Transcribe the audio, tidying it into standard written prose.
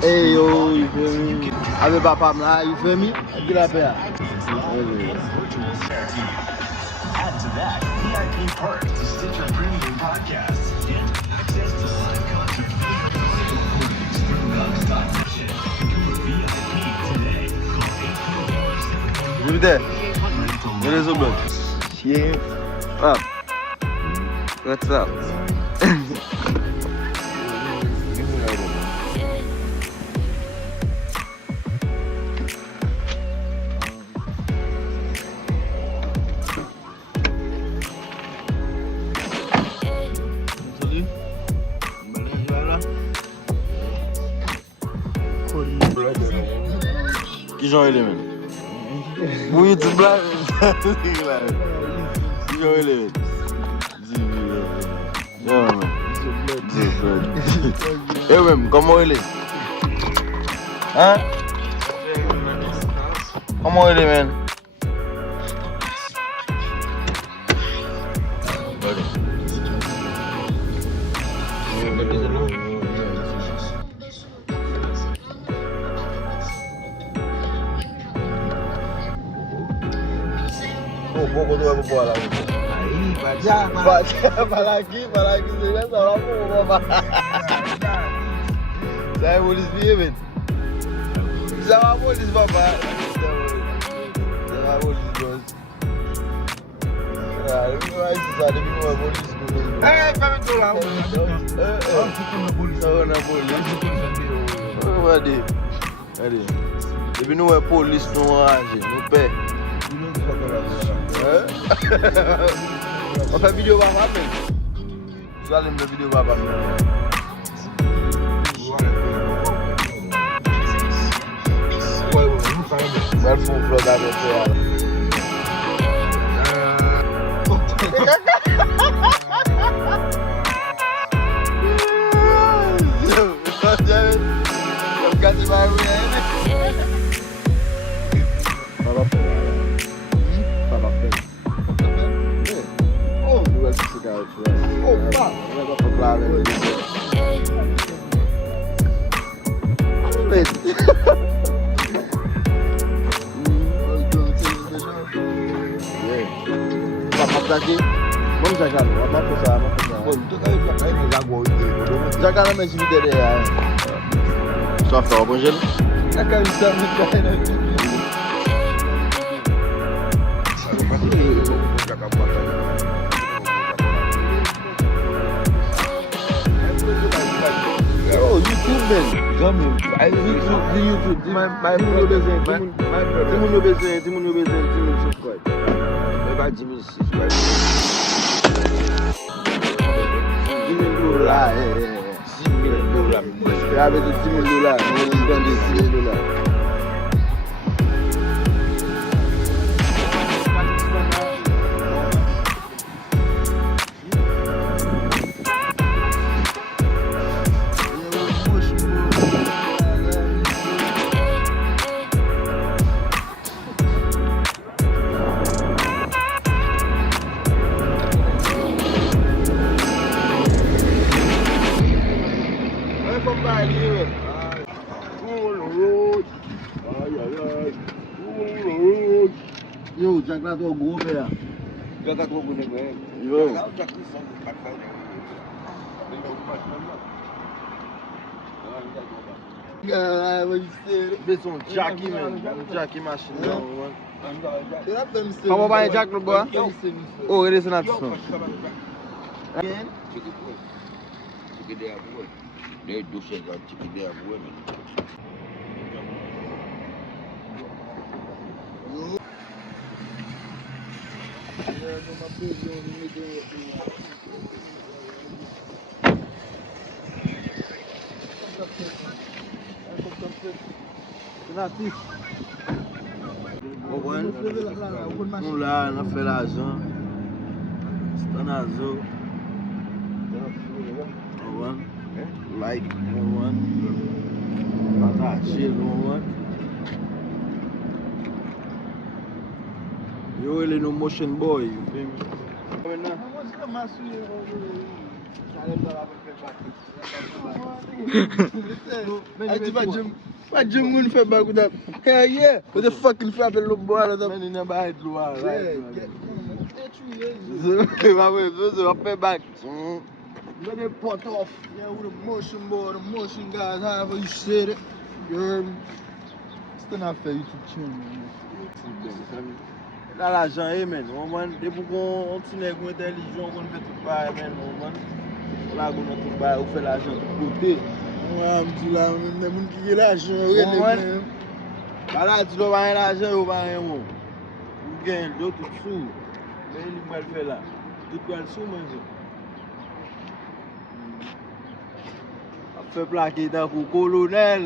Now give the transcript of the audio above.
Hey yo, you feel me? Avec papa là, you feel me? Et puis la paix. Add to that, VIP perks to Stitcher Premium Podcasts and access to live concert recordings through non-stop session. Become a VIP today. Call 844-711-8800. You there? Where is the blood? Yeah. Up. What's up? Qui j'en ai les mêmes? Oui, tu blagues. Qui j'en ai les mêmes? Eh même, comment il est? Hein? Comment il est, man? Oh, beaucoup de gens pour la para aqui, você já só vamos Sai polis dia, men. Sama polis baba. Sama polis bos. Ah, não vai precisar de mim uma polis. Para me tolar. Só na polis. Vadi. Vadi. Devi não é polis no age, no pé. On fait vidéo papa mais tu vas aller me vidéo papa ouais ouais font vlog avec toi Aqui, vamos jogar, vamos passar. Jogar na mesma ideia. Só fala, bom gelo. A cabeça muito bem, né? Oh, YouTube, man. YouTube. My subscribe. Vai de mim subscribe. $10,000, $10,000. Avec $10,000, on donne des $10,000. Yo, Jack lá do gol, velho. Jack do gol, né? Yo. Ah, vai ser. Vê só Jack, mano. Jack machine não, mano. Como vai Jack no boa? Oh, ele é na ação. Again? Chicken there, boy. They do say that chicken there, boy. Vamos lá na Felazão. Está na Azul. Like, Yo, ele no motion boy, you feel me? Pas de monde fait back with that. Hell yeah. With the fucking frappe le bois là. Mais il n'a pas de loi. On fait back. Let it pot off. Yeah, with the motion board, the motion guys, however you said it. You heard me? Still not fair YouTube channel. Là l'argent est men. Depuis qu'on continue avec l'intelligence, on fait tout pareil men. Là on fait on fait l'argent de côté. Ouais, je dis là, même qui est l'argent, là, tu dois avoir l'argent ou pas rien. Vous gagnez d'autres sous. Mais il va le faire là. Tout quoi le sous, mais on fait plaquer dans le colonel.